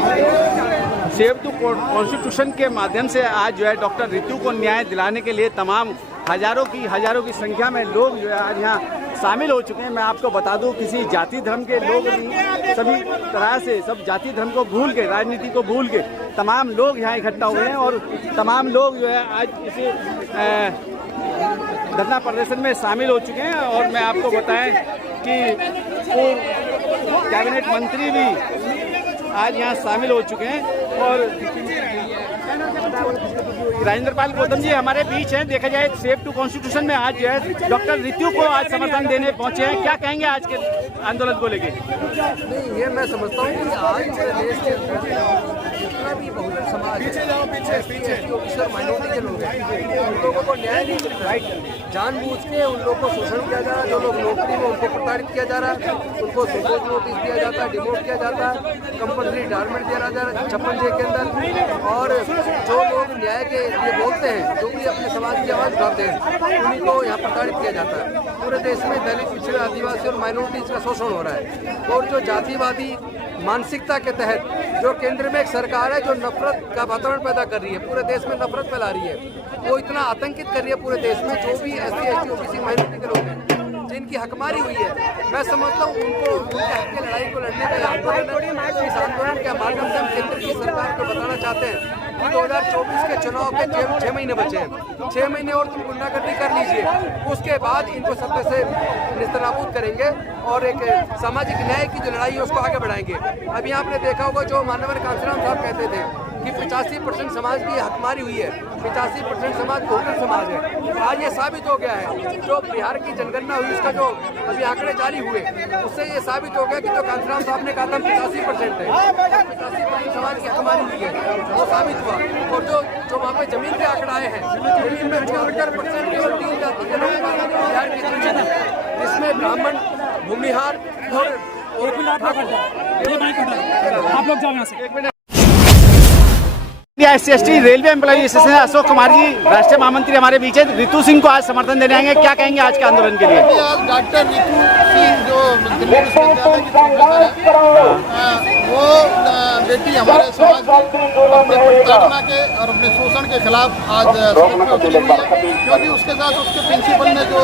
Save to constitution के माध्यम से आज जो है डॉक्टर ऋतु को न्याय दिलाने के लिए तमाम हजारों की संख्या में लोग जो है आज यहाँ शामिल हो चुके हैं। मैं आपको बता दूं, किसी जाति धर्म के लोग नहीं, सभी तरह से सब जाति धर्म को भूल के, राजनीति को भूल के तमाम लोग यहाँ इकट्ठा हुए हैं और तमाम लोग जो है आज इसे धरना प्रदर्शन में शामिल हो चुके हैं। और मैं आपको बताएं कि कैबिनेट मंत्री भी आज यहाँ शामिल हो चुके हैं और राजेंद्र पाल गौतम जी हमारे बीच हैं। देखा जाए सेव टू कॉन्स्टिट्यूशन में आज जो है डॉक्टर ऋतु को आज समर्थन देने पहुंचे हैं। क्या कहेंगे आज के आंदोलन को लेके? नहीं, ये मैं समझता हूँ कि आज देश के जितना भी बहुजन समाज ऑफिसर माइनॉरिटी के लोग हैं, उन लोगों को न्याय नहीं मिल रहा है। जानबूझ के उन लोगों को शोषण किया जा रहा है। जो लोग नौकरी में उनको प्रताड़ित किया जा रहा है, उनको सपोज नोटिस दिया जाता है, डिमोट किया जाता है, कंपल्सरी रिटायरमेंट दिया जा रहा है 56J के अंदर। और जो लोग न्याय के लिए बोलते हैं, जो भी अपने समाज की आवाज़ उठाते हैं, उन्हीं को यहाँ प्रताड़ित किया जाता है। पूरे देश में दलित, पिछड़े, आदिवासी और माइनॉरिटीज़ का शोषण हो रहा है। और जो जातिवादी मानसिकता के तहत जो केंद्र में एक सरकार है जो नफरत का वातावरण पैदा कर रही है, पूरे देश में नफरत फैला रही है, वो इतना आतंकित कर रही है पूरे देश में। जो भी SC, ST, OBC माइनॉरिटी के लोग हैं, जिनकी हकमारी हुई है, मैं समझता हूँ उनको उनके हक की लड़ाई को लड़ने का आंदोलन, इस आंदोलन के माध्यम से हम केंद्र की सरकार को बताना चाहते हैं कि 2024 के चुनाव के 6 महीने बचे हैं। 6 महीने और तुम गुंडागर्दी कर लीजिए, उसके बाद इनको सत्ता से निस्तनाबूद करेंगे और एक सामाजिक न्याय की जो लड़ाई है उसको आगे बढ़ाएंगे। अभी आपने देखा होगा जो माननीय कांशीराम साहब कहते थे कि 85% समाज की हकमारी हुई है, 85% समाज बहुजन समाज है। आज ये साबित हो गया है, जो बिहार की जनगणना हुई उसका जो अभी आंकड़े जारी हुए, उससे ये साबित हो गया कि जो कांशीराम साहब ने कहा था 85% है, 85% समाज की हकमारी हुई है, वो साबित हुआ। और जो वहाँ पे जमीन के आंकड़ा आए हैं, जमीन में 74% केवल 3 जाति के लोग बिहार की जमीन है, जिसमें ब्राह्मण, भूमिहार और आप लोग जाओ यहाँ से। SC, ST railway employee association Ashok Kumar ji राष्ट्रीय महामंत्री हमारे बीच है। ऋतु सिंह को आज समर्थन देने आएंगे। क्या कहेंगे आज के आंदोलन के लिए? आज डॉक्टर ऋतु सिंह जो दिल्ली विश्वविद्यालय की प्रोफेसर है, वो बेटी हमारे समाज को अपने प्रताड़ना के और अपने शोषण के खिलाफ आज सड़क पर उतरी हुई है, क्योंकि उसके साथ उसके प्रिंसिपल ने जो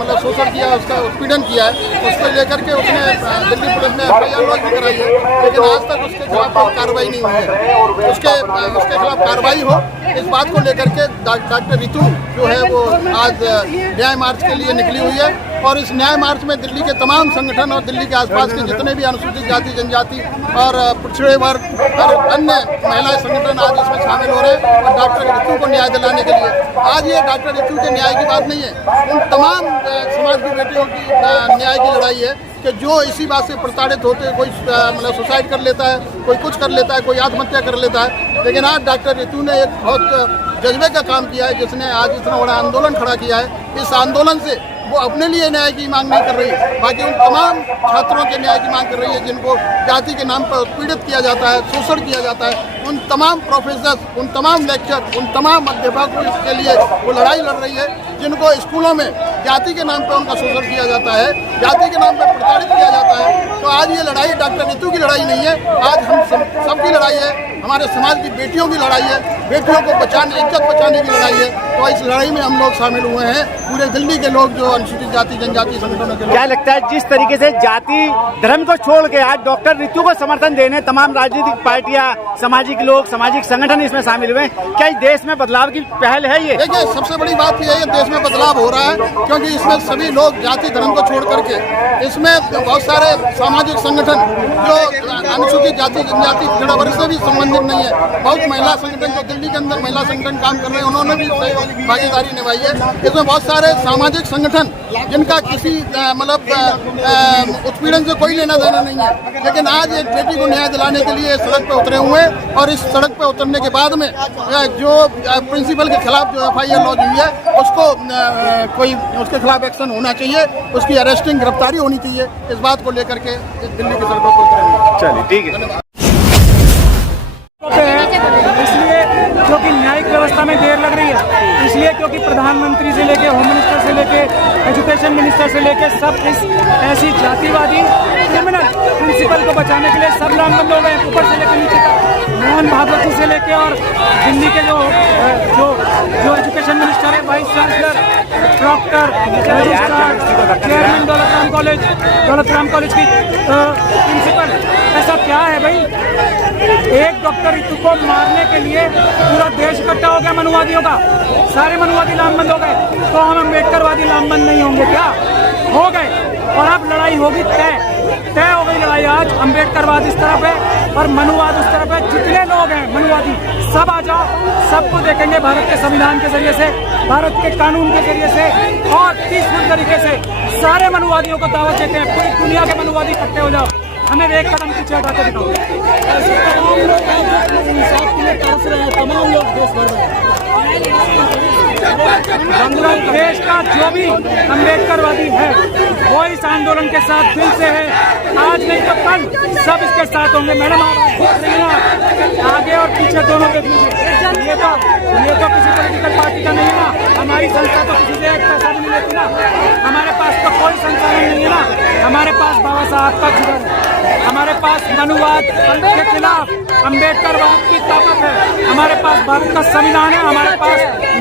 मतलब शोषण किया, उसका उत्पीड़न किया है, उसको लेकर के उसने दिल्ली पुलिस में FIR लॉन्च भी कराई है, लेकिन आज तक उसके खिलाफ कोई कार्रवाई नहीं हुई है। उसके खिलाफ कार्रवाई हो, इस बात को लेकर के डॉक्टर ऋतु जो है वो आज न्याय मार्च के लिए निकली हुई है। और इस न्याय मार्च में दिल्ली के तमाम संगठन और दिल्ली के आसपास के जितने भी अनुसूचित जाति, जनजाति और पिछड़े वर्ग और अन्य महिला संगठन आज इसमें शामिल हो रहे हैं और डॉक्टर ऋतु को न्याय दिलाने के लिए। आज ये डॉक्टर ऋतु के न्याय की बात नहीं है, उन तमाम समाज की बेटियों की न्याय की लड़ाई है कि जो इसी बात से प्रताड़ित होते, कोई मतलब सुसाइड कर लेता है, कोई कुछ कर लेता है, कोई आत्महत्या कर लेता है। लेकिन आज डॉक्टर ऋतु ने एक बहुत जज्बे का काम किया है, जिसने आज इतना बड़ा आंदोलन खड़ा किया है। इस आंदोलन से वो अपने लिए न्याय की मांग नहीं कर रही, बाकी उन तमाम छात्रों के न्याय की मांग कर रही है जिनको जाति के नाम पर उत्पीड़ित किया जाता है, शोषण किया जाता है। उन तमाम प्रोफेसर, उन तमाम लेक्चर, उन तमाम अध्यापकों के लिए वो लड़ाई लड़ रही है, जिनको स्कूलों में जाति के नाम पर उनका शोषण किया जाता है, जाति के नाम पर प्रताड़ित किया जाता है। तो आज ये लड़ाई डॉक्टर ऋतु की लड़ाई नहीं है, आज हम सबकी लड़ाई है, हमारे समाज की बेटियों की लड़ाई है, बेटियों को बचाने, इज्जत बचाने की लड़ाई है। तो इस लड़ाई में हम लोग शामिल हुए हैं, पूरे दिल्ली के लोग जो अनुसूचित जाति, जनजाति संगठनों के लोग। क्या लगता है जिस तरीके से जाति धर्म को छोड़ के आज डॉक्टर ऋतु को समर्थन देने तमाम राजनीतिक पार्टियां, सामाजिक लोग, सामाजिक संगठन इसमें शामिल हुए, क्या इस देश में बदलाव की पहल है? ये देखिए, सबसे बड़ी बात यह है देश में बदलाव हो रहा है, क्योंकि इसमें सभी लोग जाति धर्म को छोड़ करके, इसमें बहुत सारे सामाजिक संगठन जो अनुसूचित जाति, जनजाति, पिछड़ा वर्ग से भी संबंधित नहीं है, बहुत महिला संगठन जो दिल्ली के अंदर महिला संगठन काम कर रहे हैं, उन्होंने भी भागीदारी निभाई है। इसमें बहुत सारे सामाजिक संगठन जिनका किसी मतलब उत्पीड़न से कोई लेना देना नहीं है, लेकिन आज एक बेटी को न्याय दिलाने के लिए सड़क पर उतरे हुए हैं। और इस सड़क पर उतरने के बाद में जो प्रिंसिपल के खिलाफ जो FIR लॉन्च हुई है, उसको कोई उसके खिलाफ एक्शन होना चाहिए, उसकी अरेस्टिंग, गिरफ्तारी होनी चाहिए। इस बात को लेकर के दिल्ली की सड़कों पर उतरे हुए हैं। चलिए, ठीक है। इसलिए क्योंकि न्यायिक व्यवस्था में देर लग रही है, इसलिए क्योंकि प्रधानमंत्री से लेकर होम मिनिस्टर से लेके एजुकेशन मिनिस्टर से लेके सब इस ऐसी जातिवादी क्रिमिनल प्रिंसिपल को बचाने के लिए सब लामबंद हो गए, ऊपर से लेकर नीचे तक। मोहन भागवत जी से लेके और दिल्ली के जो एजुकेशन मिनिस्टर है, vice chancellor, doctor, registrar, chairman Daulat Ram college की प्रिंसिपल, ऐसा क्या है भाई? एक डॉक्टर रितु को मारने के लिए पूरा देश इकट्ठा हो गया मनुवादियों का, सारे मनुवादी लामबंद हो गए, तो हम अम्बेडकरवादी लामबंद नहीं होंगे क्या? हो गए। और अब लड़ाई होगी तय हो गई लड़ाई। आज अम्बेडकरवाद इस तरफ है और मनुवाद उस तरफ है। जितने लोग हैं मनुवादी सब आ जाओ, सबको देखेंगे भारत के संविधान के जरिए से, भारत के कानून के जरिए से और पीसफुल तरीके से सारे मनुवादियों को दावत देते हैं। पूरी दुनिया के मनुवादी इकट्ठे हो जाओ, हमें एक कदम पीछे हटाते दिखाओ। ऐसे तमाम लोग इंसाफ के लिए तरस रहे हैं, तमाम लोग देश भर में। देश का जो भी अम्बेडकरवादी है वो इस आंदोलन के साथ दिल से है। आज नहीं तो कल सब इसके साथ होंगे। मैडम आप आगे और पीछे दोनों देख लीजिए। ये तो किसी पॉलिटिकल पार्टी का नहीं है ना, हमारी संस्था तो किसी से एक पैसा भी नहीं लेती ना, हमारे पास तो कोई संसाधन नहीं है ना। हमारे पास बाबा साहब का जीवन है, हमारे पास मनुवाद के खिलाफ अम्बेडकरवाद की ताकत है, हमारे पास भारत का संविधान है, हमारे पास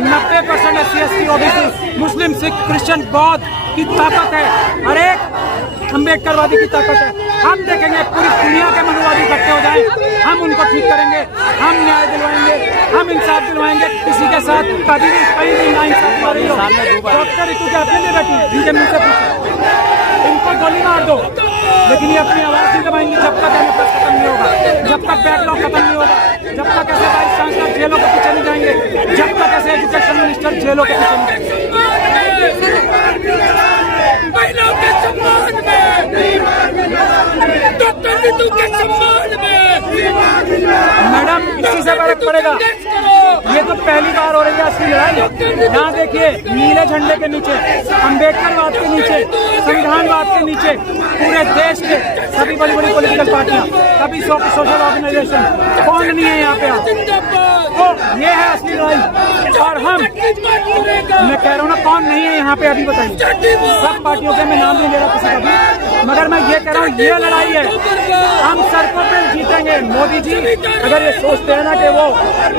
90% SC ST OBC मुस्लिम सिख क्रिश्चियन बौद्ध की ताकत है, हर एक अम्बेडकरवादी की ताकत है। हम देखेंगे पूरी दुनिया के मनुवादी इकट्ठे हो जाए, हम उनको ठीक करेंगे, हम न्याय दिलवाएंगे, हम इंसाफ दिलवाएंगे। किसी के साथ कभी भी कहीं भी नाइंसाफी हो रही हो, डॉक्टर रितु के अपने लिए बैठी, इनके मुँह से पूछो, इनको गोली मार दो, लेकिन ये अपनी आवाज नहीं दबाएंगे जब तक एमएफएस खत्म नहीं होगा, जब तक बैकलॉग खत्म नहीं होगा, जब तक ऐसे वाइस चांसलर जेलों के पीछे नहीं जाएंगे, जब तक ऐसे एजुकेशन मिनिस्टर जेलों के पीछे नहीं जाएंगे। महिलाओं के सम्मान में, डॉक्टर रितु के सम्मान में मैडम इसी से फर्क पड़ेगा। ये तो पहली बार हो रही है असली लड़ाई। यहाँ देखिए नीले झंडे के नीचे, अम्बेडकरवाद के नीचे, संविधानवाद के नीचे पूरे देश के सभी बड़ी बड़ी पॉलिटिकल पार्टियां, सभी सोशल ऑर्गेनाइजेशन, कौन नहीं है यहाँ पे? तो ये है असली लड़ाई। और हम, मैं कह रहा हूँ ना, कौन नहीं है यहाँ पे अभी बताइए। सब पार्टियों के मैं नाम नहीं ले रहा किसी का भी, मगर मैं ये कह रहा हूँ ये लड़ाई है, हम सड़कों पे जीतेंगे। मोदी जी अगर ये सोचते हैं ना कि वो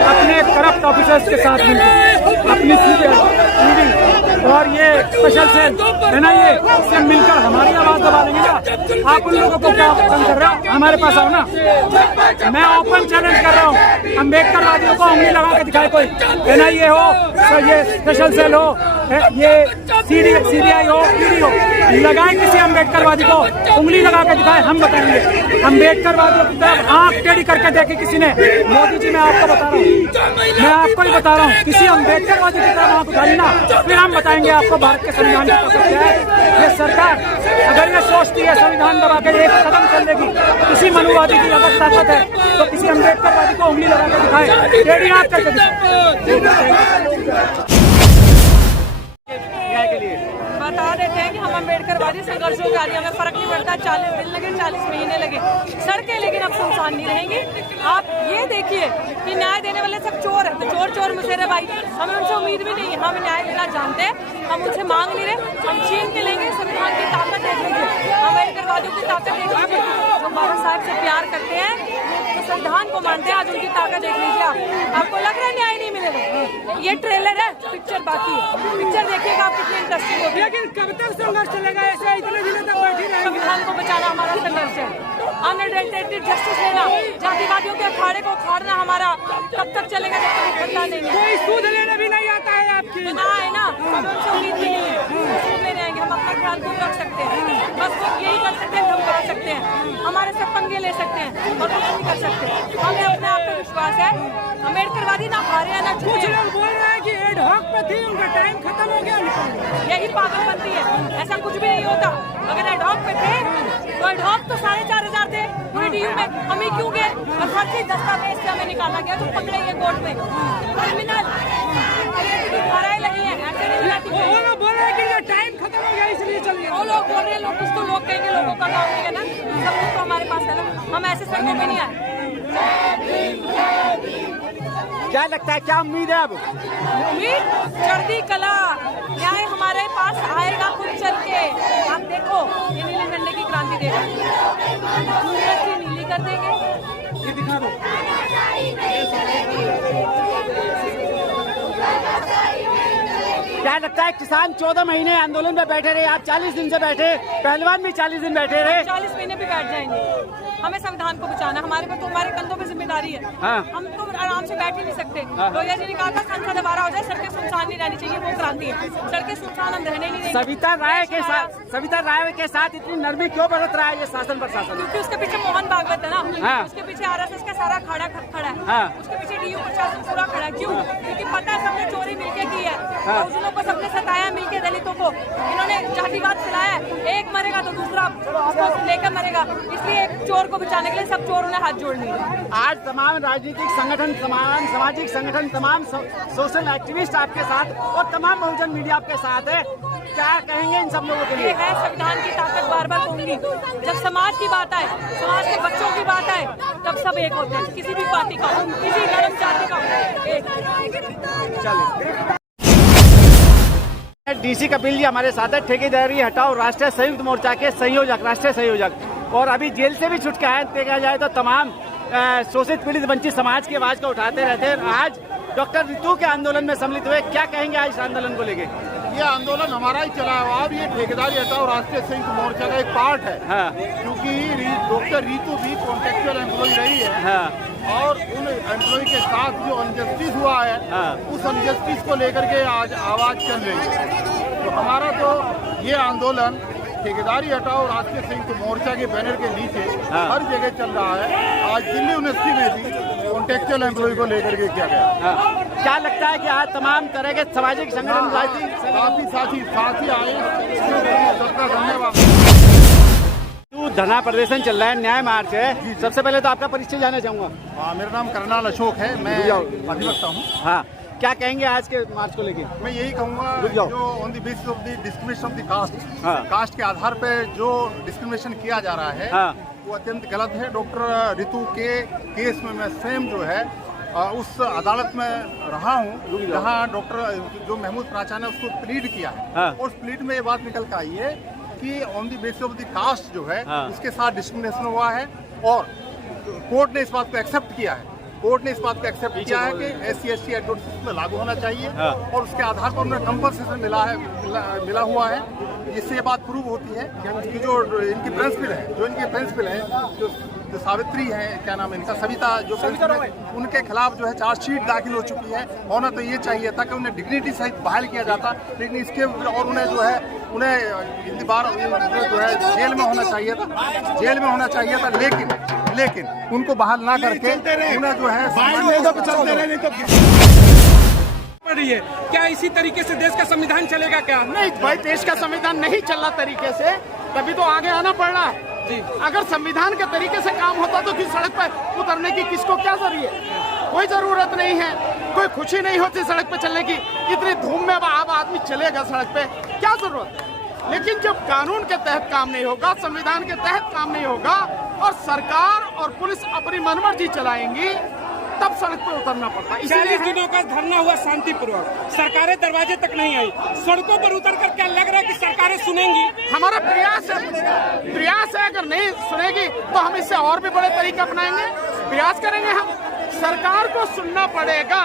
अपने करप्ट ऑफिसर्स के साथ मिलकर अपनी सीधे और ये स्पेशल सेल है ना, ये इससे मिलकर हमारी आवाज दबा देंगे ना, आप उन लोगों को क्या पसंद कर रहे हो? हमारे पास आओ ना, मैं ओपन चैलेंज कर रहा हूँ। अम्बेडकरवादियों को उंगली लगा के दिखाए कोई, NIA हो, ये स्पेशल सेल हो, ये CBI हो, ED हो, लगाए किसी अम्बेडकरवादी को उंगली लगा के दिखाए, हम बताएंगे। अम्बेडकरवादियों की तरफ आंख टेढ़ी करके देखी किसी ने, मोदी जी मैं आपको बता रहा हूँ, मैं आपको ही बता रहा हूँ, किसी अम्बेडकरवादी की तरफ आंख उठाई ना, फिर हम बताएंगे आपको भारत के संविधान की ताकत क्या है। ये सरकार अगर ये सोचती है संविधान दबा के एक कदम चल देगी, किसी मनुवादी की अगर ताकत है तो किसी अम्बेडकरवादी को उंगली लगा के दिखाए, टेढ़ी आंख करके दिखाए। बता देते हैं कि हम अम्बेडकरवादी संघर्षों के आदि, हमें फर्क नहीं पड़ता 40 दिन लगे 40 महीने लगे, सड़कें लेकिन अब सुनसान नहीं रहेंगी। आप ये देखिए कि न्याय देने वाले सब चोर है, तो चोर चोर मुसेरे भाई, हमें उनसे उम्मीद भी नहीं है, हम न्याय देना जानते हैं, हम उनसे मांग नहीं रहे, हम छीन के लेंगे। संविधान की ताकत देख लीजिए, अम्बेडकरवादियों की ताकत देख लीजिए, जो बाबा साहब से प्यार करते हैं, तो संविधान को मानते हैं, आज उनकी ताकत देख लीजिए। आपको लग रहा है न्याय नहीं मिलेगा? ये ट्रेलर है, पिक्चर बाकी है, पिक्चर देखिएगा आप कितनी इंटरेस्टिंग होगी। लेकिन कब तक संघर्ष चलेगा? ऐसे इतने दिनों तक बैठी रहेंगे? संविधान को बचाना हमारा संघर्ष है, अनएडेंटेड जस्टिस लेना, जातिवादियों के अखाड़े को उखाड़ना हमारा तब तक चलेगा जब तक इकट्ठा नहीं है। कोई सूद लेने भी नहीं आता है आपकी? ना है ना, हमें उनसे उम्मीद भी नहीं है, सूद ले रहेंगे, हम अपना ख्याल खुद रख सकते हैं, बस वो यही कर सकते हैं, धमका सकते हैं, हमारे सब पंगे ले सकते हैं और कुछ नहीं कर सकते। हमें अपने आप पे विश्वास है, अम्बेडकरवादी ना हारे हैं ना कुछ जीते। लोग बोल रहे हैं कि एडहॉक पे थी, उनका टाइम खत्म हो गया, यही पागलपंती है, ऐसा कुछ भी नहीं होता। अगर एडहॉक पे थे तो एडहॉक तो 4,500 थे पूरे DU में, हम ही क्यों गए? और फर्जी दस्तावेज से हमें निकाला गया, तो पकड़े गए कोर्ट में, क्रिमिनल धाराएं लगी है, ऐसे नहीं मिलाती। वो लोग बोल रहे हैं कि ये टाइम खत्म हो गया इसलिए चल गया। वो लोग बोल रहे हैं, लोग कुछ तो लोग कहेंगे, लोगों का काम नहीं है ना, सब कुछ तो हमारे पास है ना, हम ऐसे सड़कों पे नहीं आए। क्या लगता है, क्या उम्मीद है अब? उम्मीद चढ़ती कला, न्याय हमारे पास आएगा खुद चल के। आप देखो ये नीले झंडे की क्रांति देगा, नीली कर देंगे। ये दिखा दो। क्या लगता है, किसान 14 महीने आंदोलन में बैठे रहे, आप 40 दिन से बैठे, पहलवान भी 40 दिन बैठे रहे। 40 महीने भी बैठ जाएंगे। हमें संविधान को बचाना, हमारे पे तो हमारे कंधों पे जिम्मेदारी है। हाँ। हम तो आराम से बैठ ही नहीं सकते। हाँ। लोहिया जी ने कहा था संसद दोबारा हो जाए, सड़कें सुनसान नहीं रहनी चाहिए, वो क्रांति है। सड़कें सुनसान हम रहने नहीं देंगे। सविता राय के साथ इतनी नरमी क्यों बरत रहा है ये शासन प्रशासन? क्योंकि उसके पीछे मोहन भागवत है ना। हाँ। उसके पीछे RSS का सारा खड़ा है। हाँ। उसके पीछे DU प्रशासन पूरा खड़ा है। क्यों? क्योंकि पता है सबने चोरी मिलके की है, हाँ। बहुजनों को सबने सताया मिलके, दलितों को इन्होंने जातिवाद फैलाया है। एक मरेगा तो दूसरा उसको लेकर मरेगा, इसलिए एक चोर को बचाने के लिए सब चोरों ने हाथ जोड़ लिए। आज तमाम राजनीतिक संगठन, तमाम सामाजिक संगठन, तमाम सोशल एक्टिविस्ट आपके साथ और तमाम बहुजन मीडिया आपके साथ है, क्या कहेंगे इन सब लोगों के ये लिए? है संविधान की ताकत, बार बार कहूंगी। जब समाज की बात आए, समाज के बच्चों की बात आए, तब सब एक होते हैं, किसी भी पार्टी का, किसी धर्म जाति का एक। DC कपिल जी हमारे साथ है, ठेकेदारी हटाओ राष्ट्रीय संयुक्त मोर्चा के संयोजक, राष्ट्रीय संयोजक, और अभी जेल से भी छूट के आए। देखा जाए तो तमाम शोषित पीड़ित वंचित समाज की आवाज को उठाते रहते हैं। आज डॉक्टर रितु के आंदोलन में सम्मिलित हुए, क्या कहेंगे आज इस आंदोलन को लेके? ये आंदोलन हमारा ही चला हुआ, अब ये ठेकेदारी हटाओ राष्ट्रीय संयुक्त मोर्चा का एक पार्ट है। हाँ। क्योंकि डॉक्टर रितु भी कॉन्ट्रेक्चुअल एम्प्लॉय रही है। हाँ। और उन एम्प्लॉय के साथ जो अनजस्टिस हुआ है, हाँ। उस अनजस्टिस को लेकर के आज आवाज चल रही है। तो हमारा तो ये आंदोलन ठेकेदारी हटाओ राष्ट्रीय संयुक्त मोर्चा के बैनर के नीचे हाँ। हर जगह चल रहा है। आज दिल्ली यूनिवर्सिटी में भी कॉन्ट्रेक्चुअल एम्प्लॉय को लेकर के किया गया। हाँ। क्या लगता है कि आज तमाम तरह के सामाजिक संगठन, राजनीतिक साथी आए, सबका धन्यवाद। धरना प्रदर्शन चल रहा है, न्याय मार्च है, सबसे पहले तो आपका परिचय जानना चाहूंगा। मेरा नाम कर्नल अशोक है, मैं अधिवक्ता हूँ। हाँ, क्या कहेंगे आज के मार्च को लेके? मैं यही कहूँगा, जो on the basis of the discrimination of the caste, हाँ। कास्ट के आधार पे जो डिस्क्रिमिनेशन किया जा रहा है, हाँ। वो अत्यंत गलत है। डॉक्टर रितु के केस में मैं स्वयं जो है उस अदालत में रहा हूँ जहाँ डॉक्टर जो महमूद प्राचा ने उसको प्लीड किया है। हाँ। और उस प्लीड में ये बात निकल कर आई है कि on the basis of the caste जो है, हाँ। उसके साथ डिस्क्रिमिनेशन हुआ है, और कोर्ट ने इस बात को एक्सेप्ट किया है। कोर्ट ने इस बात को एक्सेप्ट किया है कि SC/ST एडवर्टाइजमेंट में लागू होना चाहिए। हाँ। और उसके आधार पर उन्हें कंपनसेशन मिला हुआ है। इससे ये बात प्रूव होती है कि जो इनकी प्रिंसिपल है, जो सावित्री है, क्या नाम है इनका, सविता, जो उनके खिलाफ जो है चार्जशीट दाखिल हो चुकी है। होना तो ये चाहिए था कि उन्हें डिग्निटी सहित बहाल किया जाता, लेकिन इसके और उन्हें जो है जो है जेल में होना चाहिए था, लेकिन उनको बहाल ना करके उन्हें जो है पड़ रही है। क्या इसी तरीके से देश का संविधान चलेगा? क्या नहीं भाई, देश का संविधान नहीं चल रहा तरीके से, तभी तो आगे आना पड़ रहा है। अगर संविधान के तरीके से काम होता तो फिर सड़क पर उतरने की किसको क्या जरूरत? कोई जरूरत नहीं है, कोई खुशी नहीं होती सड़क पे चलने की। इतनी धूम में अब आदमी चलेगा सड़क पे, क्या जरूरत? लेकिन जब कानून के तहत काम नहीं होगा, संविधान के तहत काम नहीं होगा, और सरकार और पुलिस अपनी मनमर्जी चलाएंगी, तब सड़क पर उतरना पड़ता है। 40 दिनों का धरना हुआ शांतिपूर्वक, सरकारें दरवाजे तक नहीं आई। सड़कों पर उतर कर क्या लग रहा है कि सरकारें सुनेंगी? हमारा प्रयास है, अगर नहीं सुनेगी तो हम इससे और भी बड़े तरीके अपनाएंगे, प्रयास करेंगे। हम सरकार को सुनना पड़ेगा,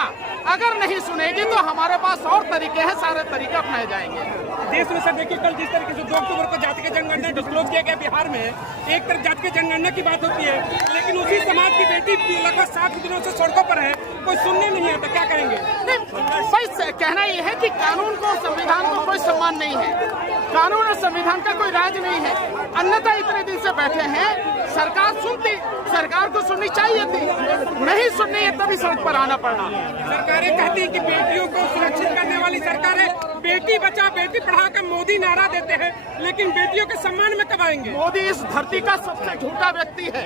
अगर नहीं सुनेगी तो हमारे पास और तरीके हैं, सारे तरीके अपनाए जाएंगे। देश में सर देखिए, कल जिस तरीके से 2 अक्टूबर को जाति की जनगणना डिस्क्लोज किया गया बिहार में, एक तरफ जाति की जनगणना की बात होती है, लेकिन उसी समाज की बेटी लगभग 7 दिनों से सड़कों पर है, कोई सुनने नहीं आता। क्या कहेंगे? भाई कहना यह है कि कानून को, संविधान को कोई सम्मान नहीं है, कानून और संविधान का कोई राज नहीं है। अन्यथा इतने दिन से बैठे हैं, सरकार को सुननी चाहिए थी, नहीं सुननी है, तभी सड़क पर आना पड़ा। सरकारें कहती हैं कि बेटियों को सुरक्षित करने वाली सरकारें बेटी बचाओ बेटी पढ़ाओ का मोदी नारा देते हैं, लेकिन बेटियों के सम्मान में कब आएंगे? मोदी इस धरती का सबसे झूठा व्यक्ति है,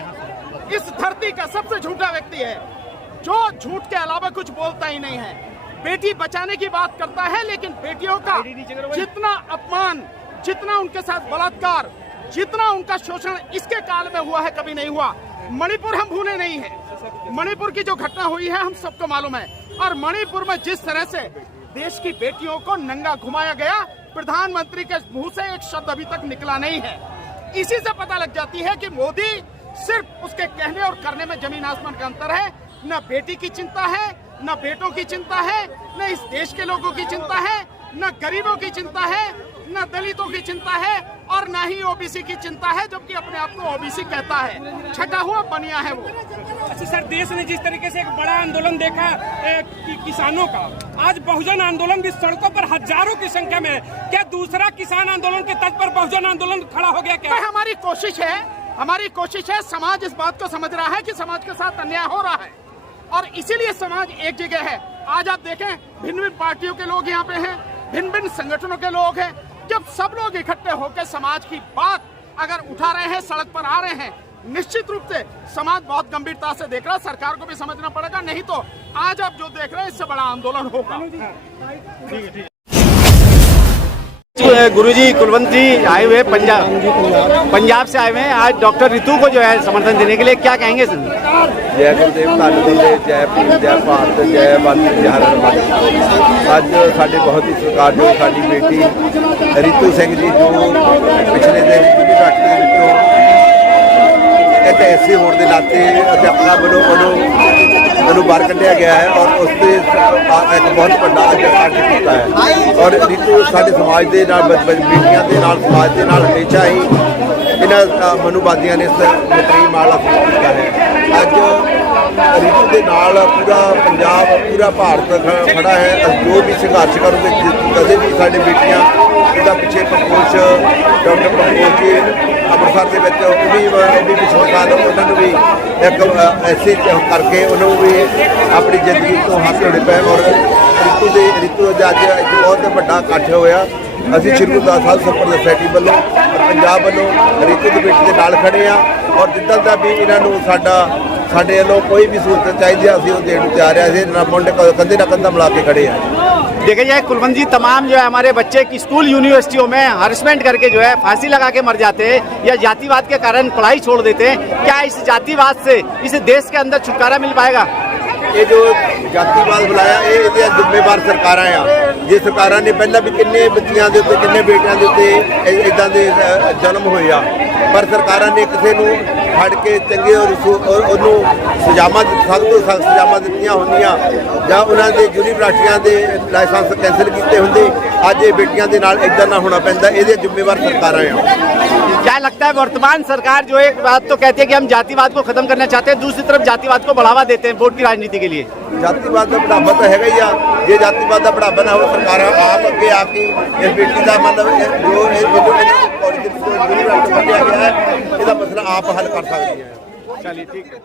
इस धरती का सबसे झूठा व्यक्ति है, जो झूठ के अलावा कुछ बोलता ही नहीं है। बेटी बचाने की बात करता है, लेकिन बेटियों का जितना अपमान, जितना उनके साथ बलात्कार, जितना उनका शोषण इसके काल में हुआ है, कभी नहीं हुआ। मणिपुर हम भूले नहीं है, मणिपुर की जो घटना हुई है हम सबको मालूम है, और मणिपुर में जिस तरह से देश की बेटियों को नंगा घुमाया गया, प्रधानमंत्री के मुंह से एक शब्द अभी तक निकला नहीं है। इसी से पता लग जाती है कि मोदी सिर्फ उसके कहने और करने में जमीन आसमान का अंतर है। न बेटी की चिंता है, न बेटों की चिंता है, न इस देश के लोगों की चिंता है, न गरीबों की चिंता है, न दलितों की चिंता है, और न ही ओबीसी की चिंता है, जबकि अपने आप को ओबीसी कहता है। छठा हुआ बनिया है वो। अच्छा सर, देश ने जिस तरीके से एक बड़ा आंदोलन देखा किसानों का, आज बहुजन आंदोलन भी सड़कों पर हजारों की संख्या में है। क्या दूसरा किसान आंदोलन के तर्ज पर बहुजन आंदोलन खड़ा हो गया क्या? हमारी कोशिश है, समाज इस बात को समझ रहा है कि समाज के साथ अन्याय हो रहा है, और इसीलिए समाज एक जगह है। आज आप देखें, भिन्न भिन्न पार्टियों के लोग यहाँ पे हैं, भिन्न भिन्न संगठनों के लोग हैं। जब सब लोग इकट्ठे होकर समाज की बात अगर उठा रहे हैं, सड़क पर आ रहे हैं, निश्चित रूप से समाज बहुत गंभीरता से देख रहा है। सरकार को भी समझना पड़ेगा, नहीं तो आज आप जो देख रहे हैं इससे बड़ा आंदोलन होगा। गुरुजी, कुलवंत जी आए हुए पंजाब से आए हुए हैं, आज डॉक्टर रितु को जो है समर्थन देने के लिए, क्या कहेंगे सर? जय गुरुदेव, धन बोले, जय भीम, जय भारत, जय भारत, जय हर हर। ਅੱਜ ਸਾਡੇ ਬਹੁਤ ਹੀ ਸਤਿਕਾਰਯੋਗ ਸਾਡੀ ਬੇਟੀ ਰਿਤੂ ਸਿੰਘ ਜੀ ਜੋ ਪਿਛਲੇ ਦਿਨ ਯੂਨੀਵਰਸਿਟੀ ਦੇ ਵਿੱਚੋਂ ਇੱਕ ਐਸਏ ਹੋਣ ਦੇ ਨਾਤੇ ਅਧਿਆਪਕਾਂ ਵੱਲੋਂ ਉਹਨੂੰ ਬਾਹਰ ਕੱਢਿਆ ਗਿਆ ਹੈ, ਔਰ ਉਸ ਤੇ ਇੱਕ ਬਹੁਤ ਵੱਡਾ ਅੱਜ ਕਾਰਜ ਕੀਤਾ ਹੈ। ਔਰ ਰਿਤੂ ਸਾਡੇ ਸਮਾਜ ਦੇ ਨਾਲ ਬੇਟੀਆਂ ਦੇ ਨਾਲ, ਸਮਾਜ ਦੇ ਨਾਲ ਹਮੇਸ਼ਾ ਹੀ ਇਹਨਾਂ ਮਨੂਵਾਦੀਆਂ ਨੇ ਇਸ ਮੁਕਰੀ ਮਾਲਾ ਕੀਤਾ ਹੈ। ਅੱਜ ਰਿਤੂ ਦੇ ਨਾਲ ਪੂਰਾ ਪੰਜਾਬ, ਪੂਰਾ ਭਾਰਤ ਖੜਾ ਹੈ। ਜੋ ਵੀ ਸੰਘਰਸ਼ ਕਰੂਗੇ, ਕਦੇ ਵੀ ਸਾਡੇ ਬੇਟੀਆਂ ਇਹਦਾ ਪਿੱਛੇ ਪ੍ਰਕੋਸ਼ ਡਾਕਟਰ ਪ੍ਰਕੋਸ਼ ਜੀ ਅੰਮ੍ਰਿਤਸਰ ਦੇ ਵਿੱਚ ਉਹ ਵੀ ਵਿਸ਼ਵਾਸ ਉਹਨਾਂ ਨੂੰ ਵੀ ਇੱਕ ਐਸੇ ਕਰਕੇ ਉਹਨਾਂ ਨੂੰ ਵੀ ਆਪਣੀ ਜ਼ਿੰਦਗੀ ਤੋਂ ਹੱਥ ਧੋਣੇ ਪਏ। ਔਰ ਰਿਤੂ ਦਾ ਅੱਜ ਬਹੁਤ ਵੱਡਾ ਇਕੱਠ ਹੋਇਆ। ਅਸੀਂ ਸ਼੍ਰੀ ਗੁਰਦਾਸ ਸਾਹਿਬ ਸੰਪਰਦਾ ਸੋਸਾਇਟੀ ਵੱਲੋਂ ਪੰਜਾਬ ਵੱਲੋਂ ਰਿਤੂ ਦੀ ਬੇਟੀ ਦੇ ਨਾਲ ਖੜੇ ਹਾਂ, ਔਰ ਜਿੱਦਾਂ ਦਾ ਵੀ ਇਹਨਾਂ ਨੂੰ ਸਾਡੇ ਵੱਲੋਂ ਕੋਈ भी सहूलत चाहिए ਅਸੀਂ ਉਹ देने ਨੂੰ ਤਿਆਰ ਹਾਂ। ਅਸੀਂ ਮੁੰਡੇ कंधे ਨਾਲ कंधा मिला के खड़े हैं। देखा जाए कुलवंत जी, तमाम जो है हमारे बच्चे की स्कूल यूनिवर्सिटियों में हरसमेंट करके जो है फांसी लगा के मर जाते हैं या जातिवाद के कारण पढ़ाई छोड़ देते हैं। क्या इस जातिवाद से इस देश के अंदर छुटकारा मिल पाएगा? ये जो जातिवाद बुलाया ये जिम्मेवार सरकारां आ। जे सरकारां ने पहला भी किन्ने बच्चियां दे उत्ते किन्ने बेटियां दे उत्ते इदां दे जन्म होए आ, पर सरकारां ने किसी नूं फड़ के चंगे और ਉਹਨੂੰ ਸਜ਼ਾਵਾਂ ਸਖਤ ਤੋਂ ਸਖਤ ਸਜ਼ਾਵਾਂ ਦਿੱਤੀਆਂ ਹੁੰਦੀਆਂ ਜਾਂ ਉਹਨਾਂ ਦੇ ਯੂਨੀਵਰਸਿਟੀਆਂ ਦੇ ਲਾਇਸੈਂਸ ਕੈਂਸਲ ਕੀਤੇ ਹੁੰਦੇ। ਅੱਜ ਇਹ ਬੇਟੀਆਂ ਦੇ ਨਾਲ ਇਦਾਂ ਨਾ होना पैंदा, ਇਹਦੇ ਜ਼ਿੰਮੇਵਾਰ ਸਰਕਾਰਾਂ ਆ। क्या लगता है वर्तमान सरकार जो एक बात तो कहती है कि हम जातिवाद को खत्म करना चाहते हैं, दूसरी तरफ जातिवाद को बढ़ावा देते हैं वोट की राजनीति के लिए? जातिवाद का बढ़ावा तो है ही आ। जे जातिवाद का बढ़ावा ना हो, सरकार आप अगे आके इस बेटी का मतलब जो यूनिवर्सिटी गया है, इसका मसला आप हल कर सकती है। चलिए ठीक है।